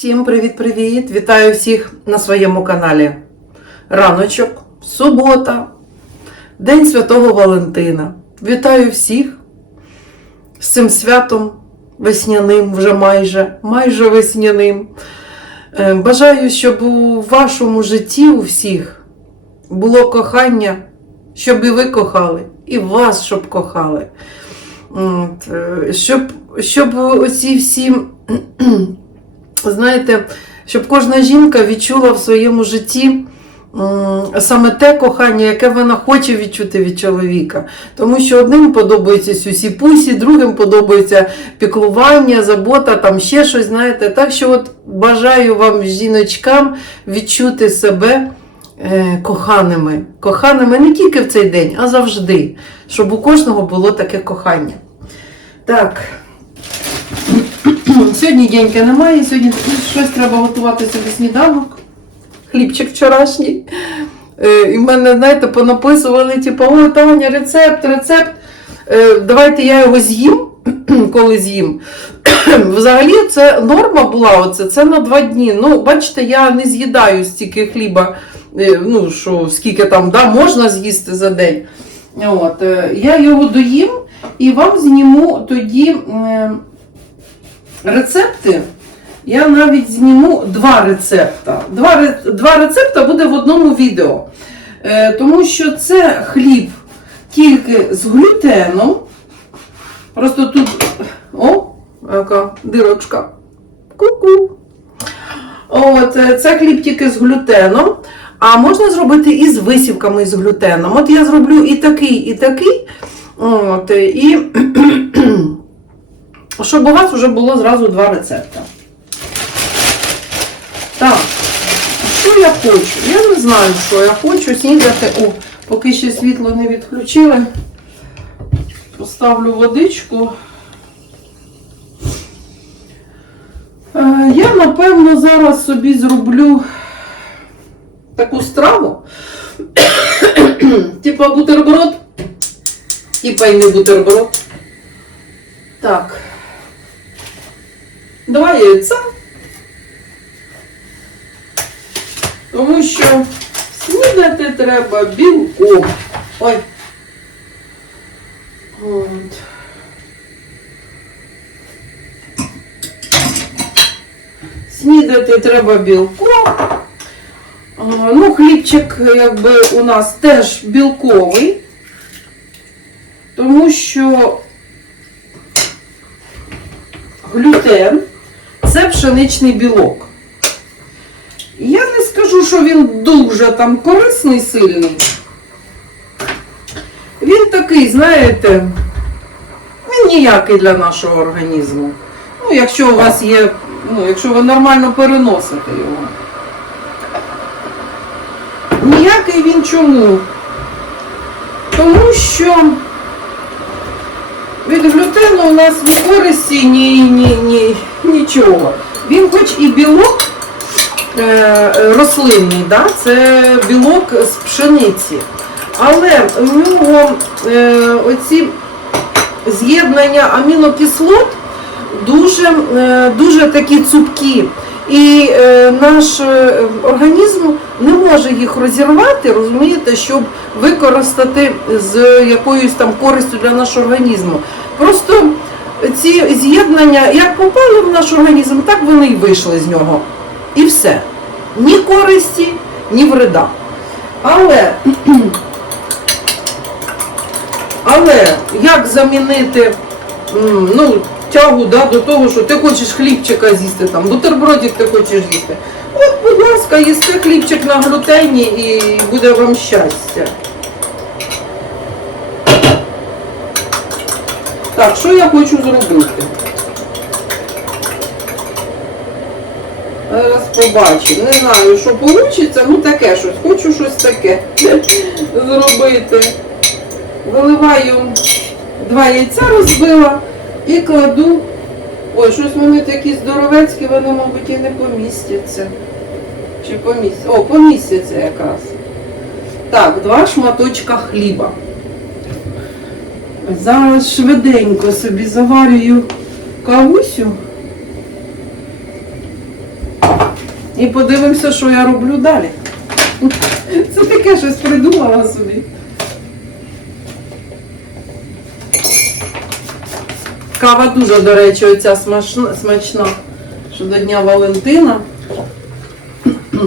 Всім привіт-привіт! Вітаю всіх на своєму каналі. Раночок, субота, День Святого Валентина. Вітаю всіх з цим святом весняним, вже майже, майже весняним. Е, Бажаю, щоб у вашому житті у всіх було кохання, щоб і ви кохали, і вас, щоб кохали. Е, Щоб, щоб оці всі знаєте, щоб кожна жінка відчула в своєму житті саме те кохання, яке вона хоче відчути від чоловіка. Тому що одним подобаються сюсі пусі, другим подобається піклування, забота, там ще щось, знаєте. Так що от бажаю вам, жіночкам, відчути себе. е, Коханими, коханими не тільки в цей день, а завжди, щоб у кожного було таке кохання. Так, Сьогодні деньки немає, сьогодні щось треба готувати собі сніданок. Хлібчик вчорашній. Е, і в мене, знаєте, понаписували, типу, о, Таня, рецепт, рецепт. Е, давайте я його з'їм, коли з'їм. Взагалі, це норма була, оце, це на два дні. Ну, бачите, я не з'їдаю стільки хліба, е, ну, що скільки там да, можна з'їсти за день. От, я його доїм і вам зніму тоді. Рецепти. Я навіть зніму два рецепта. Два, два рецепта буде в одному відео. Е, тому що це хліб тільки з глютеном. Просто тут. О, яка дирочка. Ку-ку. От, е, це хліб тільки з глютеном. А можна зробити і з висівками з глютеном. От я зроблю і такий, і такий. От, і щоб у вас вже було зразу два рецепти. Так, що я хочу? Я не знаю, що я хочу снідати. О, поки ще світло не відключили. Поставлю водичку. Е, Я, напевно, зараз собі зроблю таку страву. Типа бутерброд. Типа і не бутерброд. Так. Два яйця. Тому що снідати треба білком. Ой. От. Снідати треба білком. Ну, хлібчик, якби у нас теж білковий, тому що глютен це пшеничний білок. Я не скажу, що він дуже там корисний сильний. Він такий, знаєте, він ніякий для нашого організму. Ну, якщо у вас є, ну, якщо ви нормально переносите його. Ніякий він чому? Тому що від глютену у нас ні користі, ні, ні, ні, нічого. Він хоч і білок е, рослинний, да? це білок з пшениці. Але у нього е, оці з'єднання амінокислот дуже, е, дуже такі цупкі. І наш організм не може їх розірвати, розумієте, щоб використати з якоюсь там користю для нашого організму. Просто ці з'єднання, як попали в наш організм, так вони й вийшли з нього. І все. Ні користі, ні вреда. Але, але як замінити ну, тягу да, до того, що ти хочеш хлібчика з'їсти, там, бутербродик ти хочеш з'їсти. От, будь ласка, їсти хлібчик на глютені і буде вам щастя. Так, що я хочу зробити? Зараз побачимо. Не знаю, що вийде, ну таке щось. Хочу щось таке зробити. Виливаю два яйця розбила і кладу. Ой, щось вони такі здоровецькі, вони, мабуть, і не помістяться. Чи помістяться? О, помістяться якраз. Так, два шматочка хліба. Зараз швиденько собі заварюю кавусю. І подивимося, що я роблю далі. Це таке щось придумала собі. Кава дуже, до речі, оця смачна, смачна що до Дня Валентина.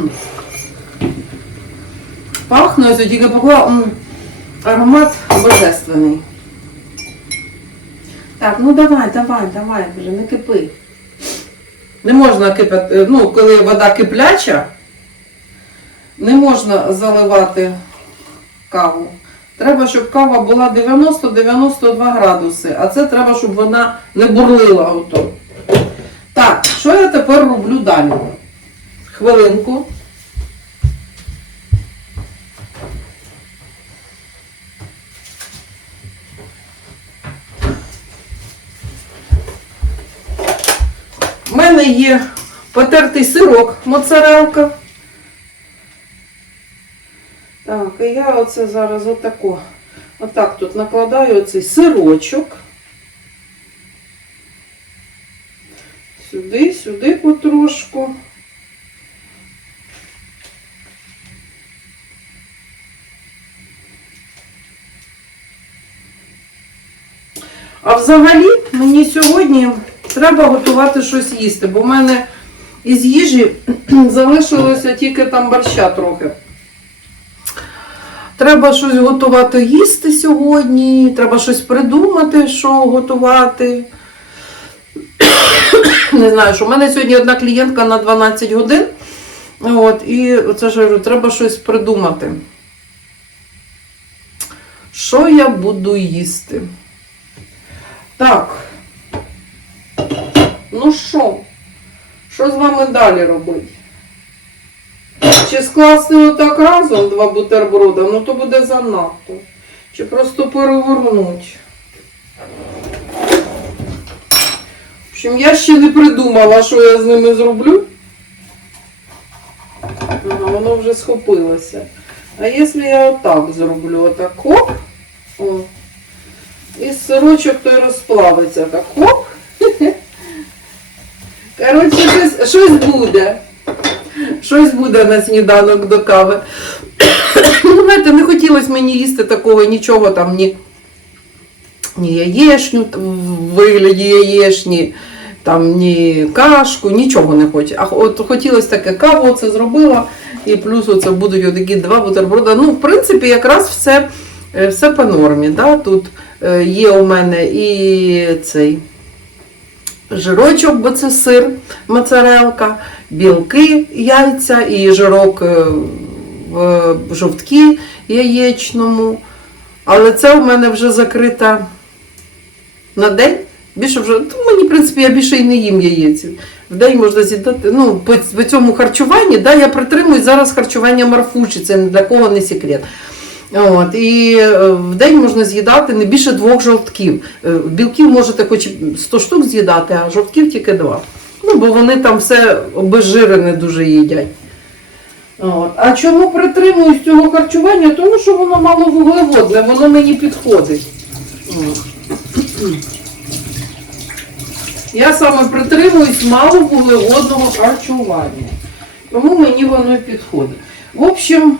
Пахне, тільки поклала м, аромат божественний. Так, ну давай, давай, давай, вже не кипи. Не можна кипяти, ну, коли вода кипляча, не можна заливати каву. Треба, щоб кава була 90-92 градуси, а це треба, щоб вона не бурлила ото. Так, що я тепер роблю далі? Хвилинку. У мене є потертий сирок, моцарелка. Так, і я оце зараз отако, отак тут накладаю оцей сирочок. Сюди, сюди потрошку. А взагалі мені сьогодні треба готувати щось їсти, бо в мене із їжі залишилося тільки там борща трохи. Треба щось готувати їсти сьогодні, треба щось придумати, що готувати. Не знаю, що в мене сьогодні одна клієнтка на 12 годин. От, і оце ж кажу, треба щось придумати. Що я буду їсти? Так. Ну що? Що з вами далі робити? Чи скласти отак разом два бутерброда, ну то буде занадто. Чи просто перевернуть. В общем, я ще не придумала, що я з ними зроблю. Воно вже схопилося. А якщо я отак зроблю, отак хоп, о, і сирочок той розплавиться, так хоп. Коротше, щось, щось буде. Щось буде на сніданок до кави. Ну, знаєте, не хотілося мені їсти такого нічого там, ні, ні яєшню в вигляді яєшні, там ні кашку, нічого не хоче. А от хотілося таке каву, оце зробила, і плюс оце будуть отакі два бутерброда. Ну, в принципі, якраз все, е, все по нормі. Да? Тут е, є у мене і цей жирочок, бо це сир, моцарелка, білки, яйця і жирок е, в жовткі яєчному. Але це у мене вже закрита на день. Більше вже, ну, мені, в принципі, я більше і не їм яєць. В день можна з'їдати. Ну, по, цьому харчуванні, да, я притримуюсь зараз харчування марфуші, це ні для кого не секрет. От, і е, в день можна з'їдати не більше двох жовтків. Е, Білків можете хоч 100 штук з'їдати, а жовтків тільки два. Ну, бо вони там все обезжирене дуже їдять. От. А чому притримуюсь цього харчування? Тому що воно мало вуглеводне, воно мені підходить. Я саме притримуюсь маловуглеводного харчування. Тому мені воно і підходить. В общем,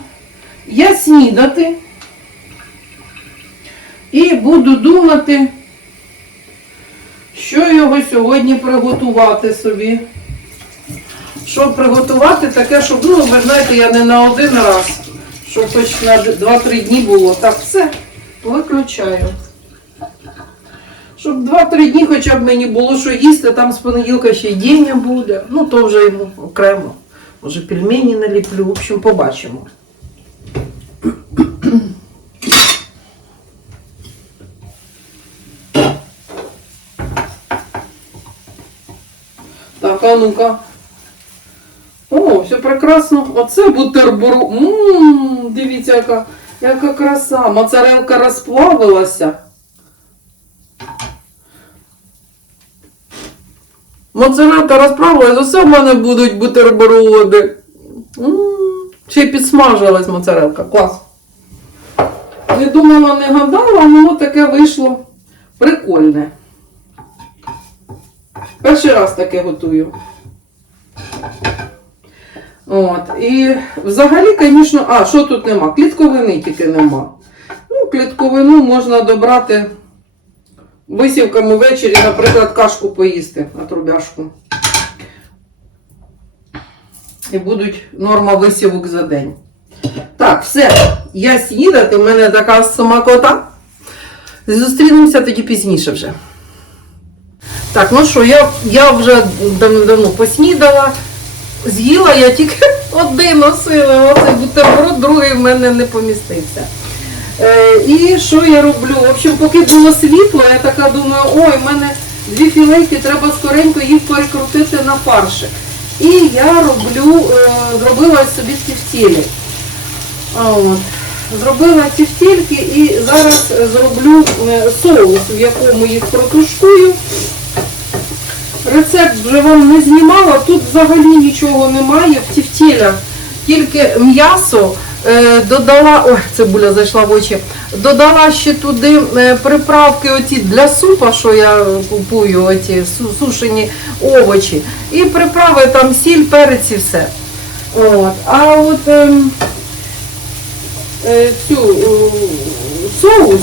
я снідати і буду думати, що його сьогодні приготувати собі. Щоб приготувати таке, щоб, ну, ви знаєте, я не на один раз, щоб хоч на 2-3 дні було. Так, все, виключаю. Щоб 2-3 дні хоча б мені було що їсти, там з понеділка ще й діння буде. Ну, то вже йому окремо. Може, пельмені наліплю, в общем, побачимо. Так, ну-ка. О, все прекрасно. Оце бутерброд. Ммм, дивіться, яка, яка краса. Моцарелка розплавилася. Моцарелка розплавилася, усе в мене будуть бутерброди. М, Ще й підсмажилась моцарелка. Клас. Не думала, не гадала, воно таке вийшло прикольне. Перший раз таке готую. От. І взагалі, звісно, а що тут нема? Клітковини тільки нема. Ну, клітковину можна добрати висівками ввечері, наприклад, кашку поїсти на трубяшку. І будуть норма висівок за день. Так, все. Я снідати, в мене така смакота. Зустрінемося тоді пізніше вже. Так, ну що, я, я вже дав- давно поснідала. З'їла я тільки один носила, оцей бутерброд, другий в мене не помістився. Е, і що я роблю? В общем, поки було світло, я така думаю, ой, в мене дві філейки, треба скоренько їх перекрутити на фаршик. І я роблю, е, зробила собі. А От. Зробила тефтельки і зараз зроблю е, соус, в якому їх протушкую. Рецепт вже вам не знімала, тут взагалі нічого немає в тефтелях, тільки м'ясо е, додала, ой, цибуля зайшла в очі, додала ще туди е, приправки оці для супа, що я купую, оці сушені овочі. І приправи там сіль, перець і все. От. А от ем, е, цю е, соус,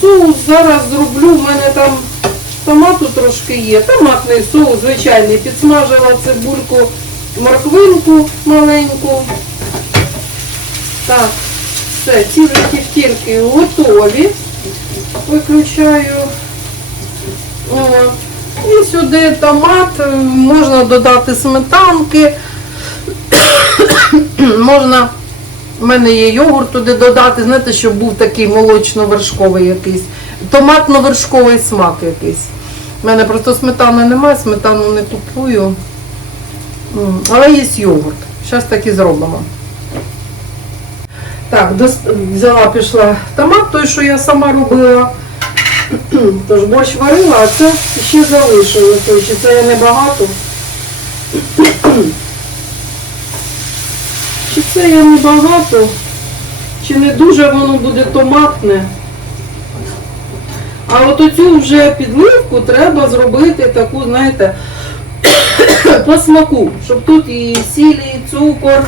соус зараз зроблю, в мене там Томату трошки є. Томатний соус звичайний. Підсмажила цибульку, морквинку маленьку. Так, все, ці вже тефтельки готові. Виключаю. О, І сюди томат, можна додати сметанки. можна, в мене є йогурт туди додати, знаєте, щоб був такий молочно-вершковий якийсь. Томатно-вершковий смак якийсь. У мене просто сметани немає, сметану не купую. Але є йогурт. Зараз так і зробимо. Так, взяла, пішла томат, той, що я сама робила. Тож борщ варила, а це ще залишилося. Чи це я небагато? Чи це я небагато? Чи не дуже воно буде томатне? А от оцю вже підливку треба зробити таку, знаєте, по смаку, щоб тут і сіль, і цукор.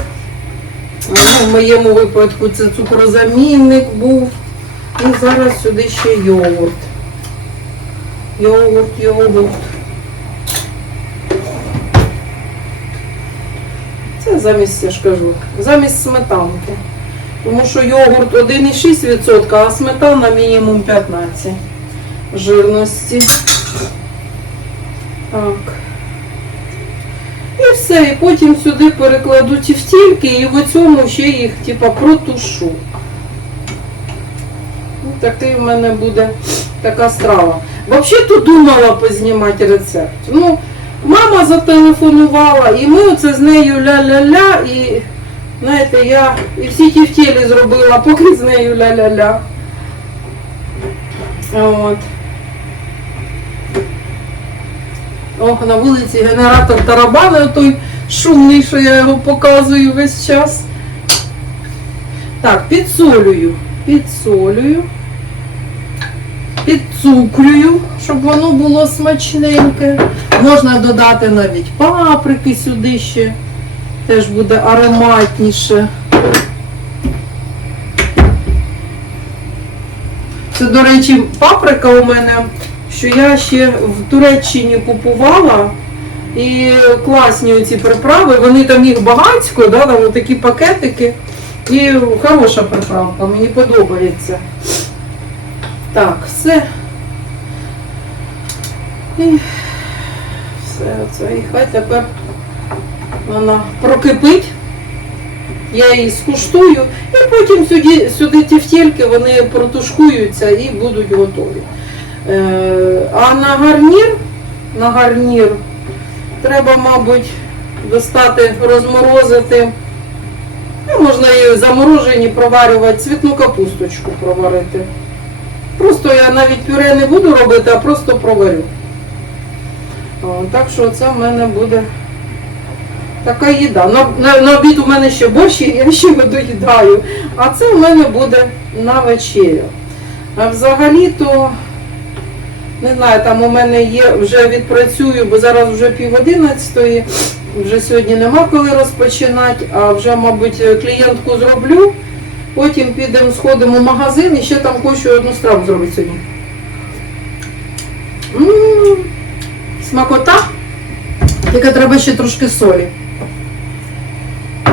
Ну, в моєму випадку це цукрозамінник був. І зараз сюди ще йогурт. Йогурт, йогурт. Це замість, я ж кажу, замість сметанки. Тому що йогурт 1,6%, а сметана мінімум 15 жирності. Так. І все, і потім сюди перекладу тефтельки і в цьому ще їх типа протушу. Ну, такий в мене буде така страва. Взагалі то думала познімати рецепт. Ну, мама зателефонувала, і ми оце з нею ля-ля-ля, і знаєте, я і всі тефтелі зробила, поки з нею ля-ля-ля. От. О, на вулиці генератор тарабани, той шумний, що я його показую весь час. Так, підсолюю, підсолюю, підцукрюю, щоб воно було смачненьке. Можна додати навіть паприки сюди ще, теж буде ароматніше. Це, до речі, паприка у мене, що я ще в Туреччині купувала. І класні оці приправи, вони там їх багатько, да, там такі пакетики. І хороша приправка, мені подобається. Так, все. І все це. І хай тепер вона прокипить. Я її скуштую, і потім сюди, сюди тефтельки вони протушкуються і будуть готові. Е, а на гарнір, на гарнір треба, мабуть, достати, розморозити. Ну, можна і заморожені проварювати, цвітну капусточку проварити. Просто я навіть пюре не буду робити, а просто проварю. Так що це в мене буде така їда. На, на, на обід у мене ще борщ, я ще не доїдаю. А це в мене буде на вечерю. Взагалі-то, не знаю, там у мене є, вже відпрацюю, бо зараз вже пів одинадцятої. Вже сьогодні нема коли розпочинати, а вже, мабуть, клієнтку зроблю. Потім підемо, сходимо в магазин і ще там хочу одну страву зробити сьогодні. М, Смакота. Тільки треба ще трошки солі.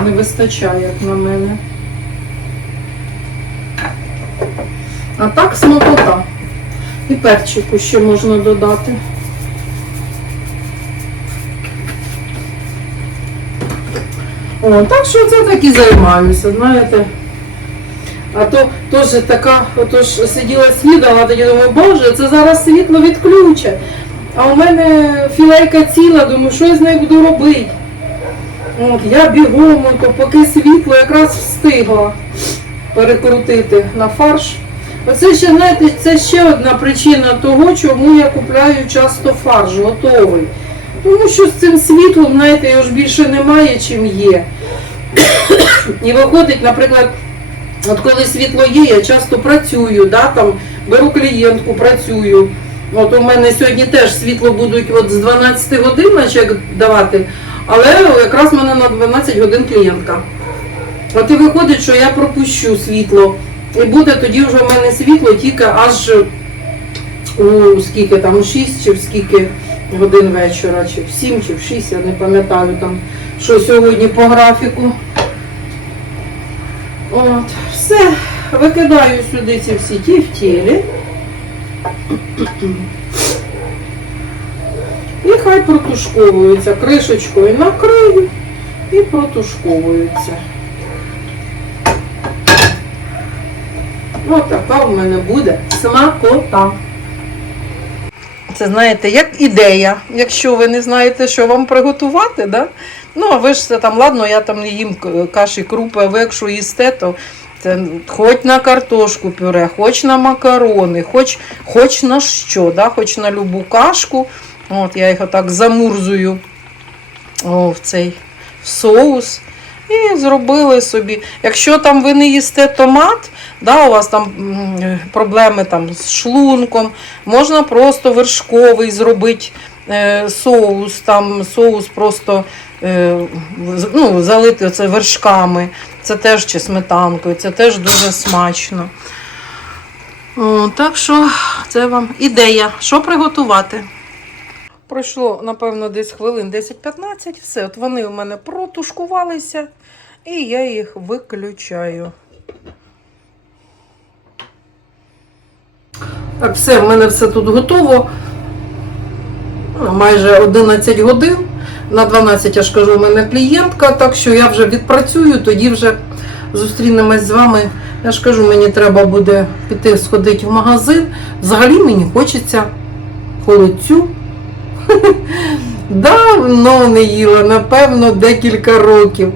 Не вистачає, як на мене. А так смакота. І перчику ще можна додати. О, так що це так і займаюся, знаєте. А то теж така, отож сиділа снідала, тоді думаю, боже, це зараз світло відключать. А у мене філейка ціла, думаю, що я з нею буду робити. От, я бігом, то поки світло якраз встигла перекрутити на фарш. Оце ще, знаєте, це ще одна причина того, чому я купляю часто фарш готовий. Тому що з цим світлом, знаєте, його ж більше немає, чим є. І виходить, наприклад, от коли світло є, я часто працюю, да, там, беру клієнтку, працюю. От у мене сьогодні теж світло будуть от з 12 годин на чек давати, але якраз в мене на 12 годин клієнтка. От і виходить, що я пропущу світло. І буде тоді вже у мене світло тільки аж у скільки там, у 6 чи в скільки годин вечора, чи в 7, чи в 6, я не пам'ятаю там, що сьогодні по графіку. От, все, викидаю сюди ці всі ті в тілі. І хай протушковуються. Кришечкою накрию і протушковуються. Ось така в мене буде смакота. Це знаєте, як ідея, якщо ви не знаєте, що вам приготувати, да? Ну, а ви ж це там, ладно, я там не їм каші крупи, а ви якщо їсте, то це хоч на картошку пюре, хоч на макарони, хоч, хоч на що, да? хоч на любу кашку. От я їх отак замурзую о, в цей в соус. І зробили собі. Якщо там ви не їсте томат, да, у вас там проблеми там з шлунком, можна просто вершковий зробити е, соус, там соус просто е, ну, залити це вершками, це теж чи сметанкою, це теж дуже смачно. О, так що це вам ідея, що приготувати. Пройшло, напевно, десь хвилин 10-15. Все, от вони у мене протушкувалися, і я їх виключаю. Так, все, в мене все тут готово. Ну, Майже 11 годин. На 12, я ж кажу, у мене клієнтка, так що я вже відпрацюю, тоді вже зустрінемось з вами. Я ж кажу, мені треба буде піти сходити в магазин. Взагалі мені хочеться холодцю. Давно не їла, напевно, декілька років.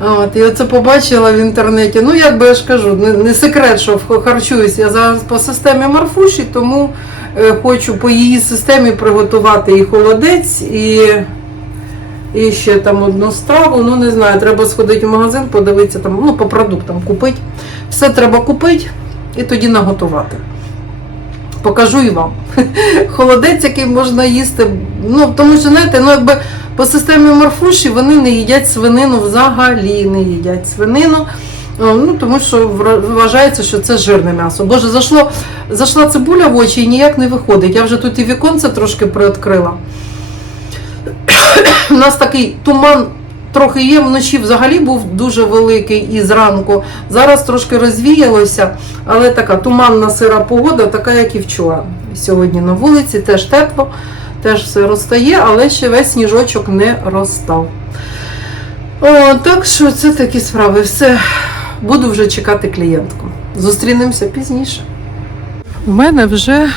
От, і оце побачила в інтернеті. Ну, як би я ж кажу, не, не секрет, що харчуюсь я зараз по системі Марфуші, тому е, хочу по її системі приготувати і холодець, і, і ще там одну страву. Ну, не знаю, треба сходити в магазин, подивитися там, ну, по продуктам купити. Все треба купити і тоді наготувати. Покажу і вам. Холодець, який можна їсти. Ну, тому що, знаєте, ну якби по системі Марфуші вони не їдять свинину взагалі не їдять свинину. Ну, тому що вважається, що це жирне м'ясо. Боже, зайшло, зайшла цибуля в очі і ніяк не виходить. Я вже тут і віконце трошки приоткрила. У нас такий туман трохи є, вночі взагалі був дуже великий і зранку. Зараз трошки розвіялося, але така туманна сира погода, така, як і вчора. Сьогодні на вулиці теж тепло, теж все розтає, але ще весь сніжочок не розстав. О, так що це такі справи. Все, буду вже чекати клієнтку. Зустрінемося пізніше. У мене вже,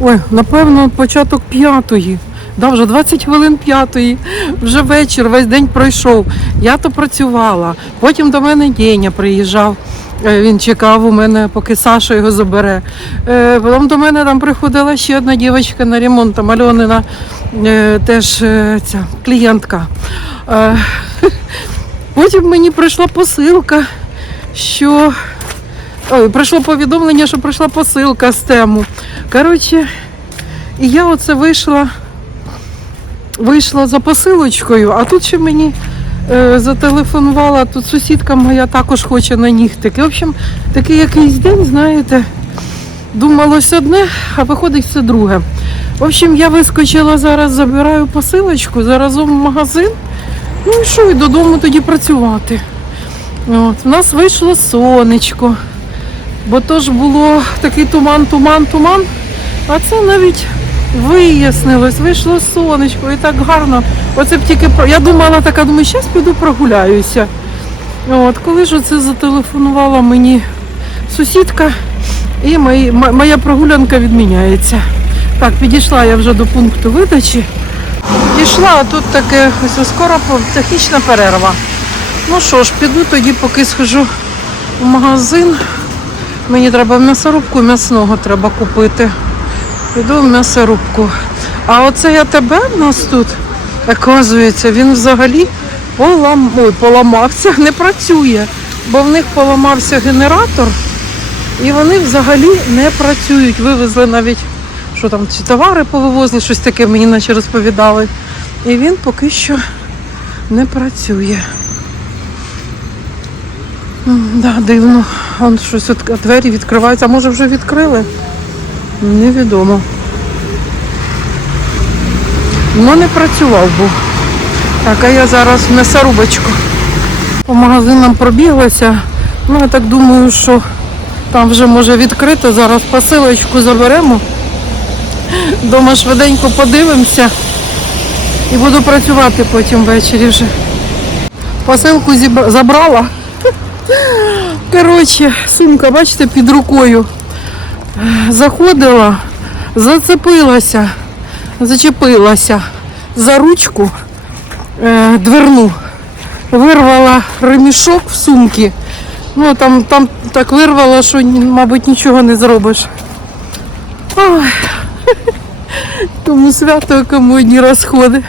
ой, напевно, початок п'ятої. Да, вже 20 хвилин п'ятої, вже вечір, весь день пройшов. Я то працювала. Потім до мене Деня приїжджав. Е, Він чекав у мене, поки Саша його забере. Е, Потім до мене там приходила ще одна дівчинка на ремонт, там Альонина е, теж ця клієнтка. Потім мені прийшла посилка, що Ой, прийшло повідомлення, що прийшла посилка з тему. Коротше, і я оце вийшла вийшла за посилочкою, а тут ще мені е, зателефонувала, тут сусідка моя також хоче на нігтики. В общем, такий якийсь день, знаєте, думалось одне, а виходить все друге. В общем, я вискочила зараз, забираю посилочку, заразом в магазин. Ну і що, і додому тоді працювати. От, у нас вийшло сонечко. Бо то ж було такий туман, туман, туман. А це навіть вияснилось, вийшло сонечко і так гарно. Оце б тільки я думала, така думаю, зараз піду прогуляюся. От, коли ж оце зателефонувала мені сусідка, і мої, моя прогулянка відміняється. Так, підійшла я вже до пункту видачі. Дійшла, а тут таке ось скоро технічна перерва. Ну що ж, піду тоді, поки схожу в магазин. Мені треба м'ясорубку м'ясного треба купити. Піду в м'ясорубку. А оце я тебе в нас тут, оказується, він взагалі полам... Ой, поламався, не працює. Бо в них поламався генератор, і вони взагалі не працюють. Вивезли навіть, що там, чи товари повивозили, щось таке мені наче розповідали. І він поки що не працює. М, Да, дивно. Вон щось от двері відкриваються. А може вже відкрили? Невідомо. Ну не працював був. Так, а я зараз в м'ясорубочку. По магазинам пробіглася. Ну, я так думаю, що там вже може відкрито. Зараз посилочку заберемо. Дома швиденько подивимося і буду працювати потім ввечері вже. Посилку забрала. Коротше, сумка, бачите, під рукою. Заходила, зацепилася, зачепилася за ручку е, дверну. Вирвала ремішок в сумки. Ну, там, там так вирвала, що, мабуть, нічого не зробиш. Ой. Тому свято, кому одні розходи.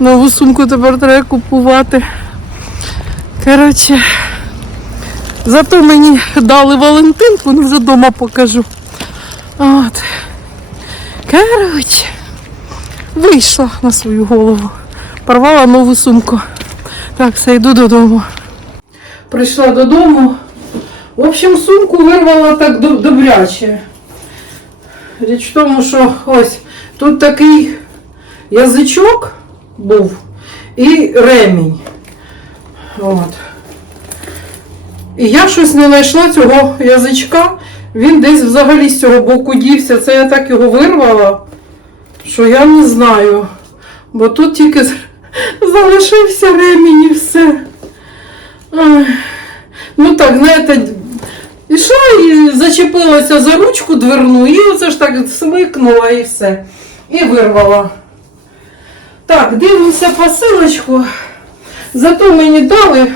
Нову сумку тепер треба купувати. Коротше, зато мені дали Валентинку, ну вже вдома покажу. От. Коротше, вийшла на свою голову. Порвала нову сумку. Так, все, йду додому. Прийшла додому. В общем, сумку вирвала так добряче. Річ в тому, що ось тут такий язичок був і ремінь. От. І я щось не знайшла цього язичка. Він десь взагалі з цього боку дівся. Це я так його вирвала, що я не знаю. Бо тут тільки залишився ремінь і все. Ну так, знаєте, ішла і зачепилася за ручку дверну, і оце ж так смикнула і все. І вирвала. Так, дивимося посилочку. Зато мені дали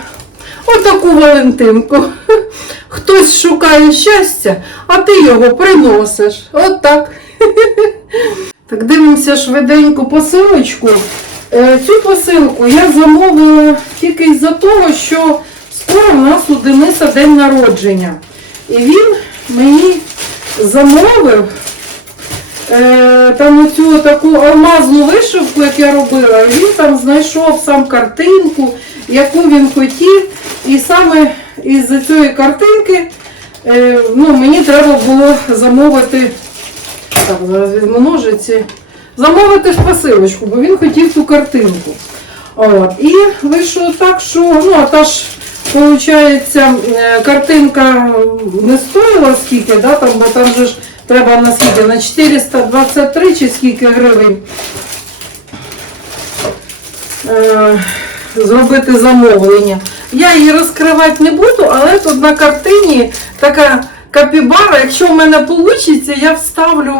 отаку Валентинку. Хтось шукає щастя, а ти його приносиш. От так. Так, дивимося швиденько посилочку. Е, Цю посилку я замовила тільки із-за того, що скоро в нас у Дениса день народження. І він мені замовив е, там оцю таку алмазну вишивку, як я робила, він там знайшов сам картинку, яку він хотів. І саме із цієї картинки е, ну, мені треба було замовити. Так, зараз візьму ножиці. Замовити ж посилочку, бо він хотів цю картинку. От. І вийшло так, що ну, а та ж, виходить, картинка не стоїла скільки, да, там, бо там же ж треба на скільки, на 423 чи скільки гривень е, зробити замовлення. Я її розкривати не буду, але тут на картині така капібара. Якщо в мене вийде, я вставлю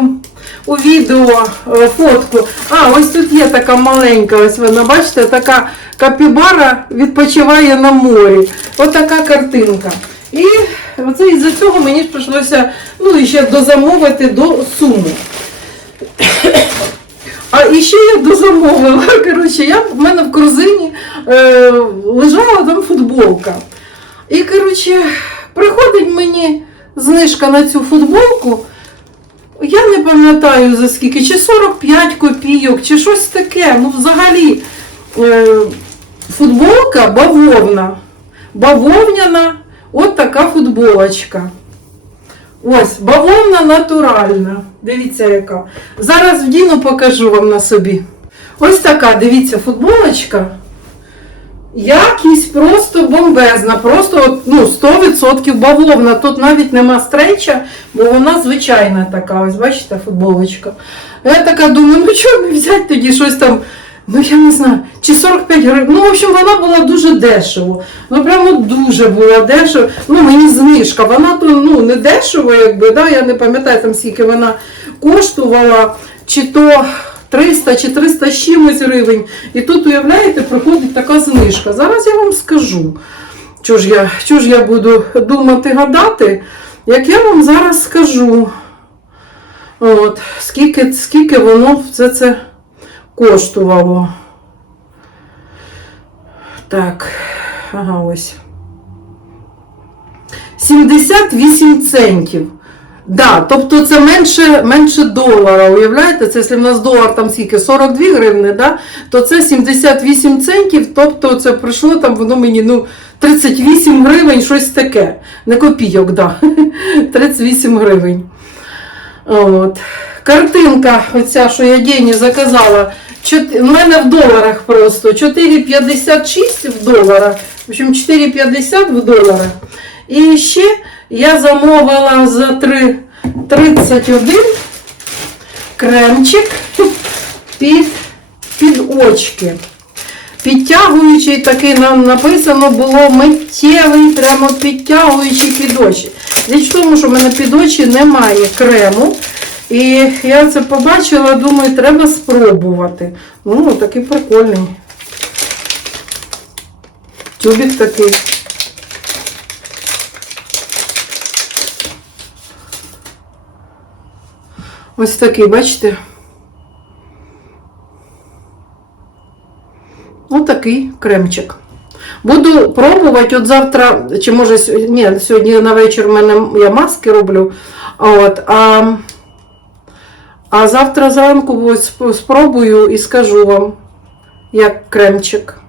у відео е, фотку. А, ось тут є така маленька, ось вона, бачите, така капібара відпочиває на морі. Ось така картинка. І оце із-за цього мені прийшлося ну, ще дозамовити до суми. А і ще я дозамовила. Коротше, я, в мене в корзині е, лежала там футболка. І, коротше, приходить мені знижка на цю футболку Я не пам'ятаю за скільки, чи 45 копійок, чи щось таке. Ну, взагалі, е, футболка бавовна. Бавовняна, от така футболочка. Ось, бавовна натуральна. Дивіться, яка. Зараз вдіну, покажу вам на собі. Ось така, дивіться, футболочка. Якість просто бомбезна, просто ну, 100% бавовна. Тут навіть нема стрейча, бо вона звичайна така. Ось бачите, футболочка. Я така думаю, ну чого не взяти тоді щось там, ну я не знаю, чи 45 гривень. Ну, в общем, вона була дуже дешево. Ну, прямо дуже була дешево. Ну, мені знижка. Вона то ну, не дешево, якби, да? я не пам'ятаю там скільки вона коштувала, чи то 300 чи 300 з чимось гривень. І тут, уявляєте, проходить така знижка. Зараз я вам скажу. Чого ж я, ж я буду думати, гадати, як я вам зараз скажу. От, скільки, скільки воно все це коштувало. Так, ага, ось. 78 центів. Да, тобто це менше, менше долара. Уявляєте, це якщо в нас долар там скільки 42 гривни, да, то це 78 центів, тобто це прийшло там, воно мені ну, 38 гривень, щось таке. Не копійок, да. 38 гривень. От. Картинка, оця, що я Дені заказала, в мене в доларах просто 4,56 в доларах. В общем, 4,50 в доларах. І ще я замовила за 3,31 кремчик під, під очки. Підтягуючий такий нам написано було миттєвий, прямо підтягуючий під очі. Річ в тому, що в мене під очі немає крему. І я це побачила, думаю, треба спробувати. Ну, такий прикольний. Тюбик такий. Ось такий, бачите? Ось такий кремчик. Буду пробувати от завтра, чи може ні, сьогодні на вечір в мене я маски роблю. От, а, а завтра зранку спробую і скажу вам, як кремчик.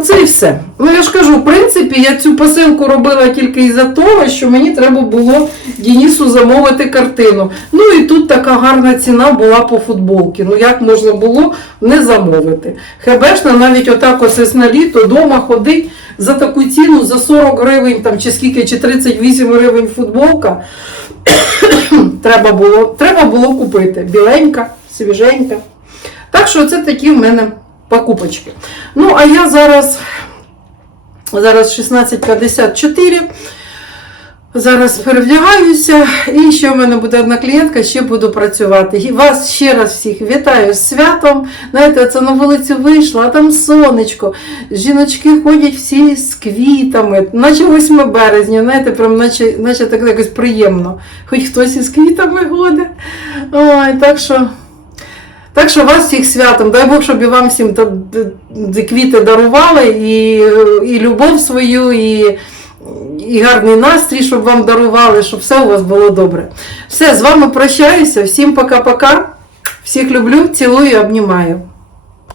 Оце і все. Ну я ж кажу, в принципі, я цю посилку робила тільки із-за того, що мені треба було Дінісу замовити картину. Ну і тут така гарна ціна була по футболці. Ну як можна було не замовити? Хебешна навіть отак оце на літо вдома ходить за таку ціну, за 40 гривень там, чи скільки, чи 38 гривень футболка. треба, було, треба було купити. Біленька, свіженька. Так що це такі в мене покупочки. Ну, а я зараз, зараз 16.54. Зараз перевдягаюся, і ще в мене буде одна клієнтка, ще буду працювати. І вас ще раз всіх вітаю з святом. Знаєте, це на вулицю вийшла, а там сонечко. Жіночки ходять всі з квітами, наче 8 березня, знаєте, прям наче, наче так якось приємно. Хоч хтось із квітами ходить. Ой, так що. Так що вас всіх святом, дай Бог, щоб і вам всім квіти дарували, і, і любов свою, і, і гарний настрій, щоб вам дарували, щоб все у вас було добре. Все, з вами прощаюся. Всім пока-пока. Всіх люблю, цілую, обнімаю.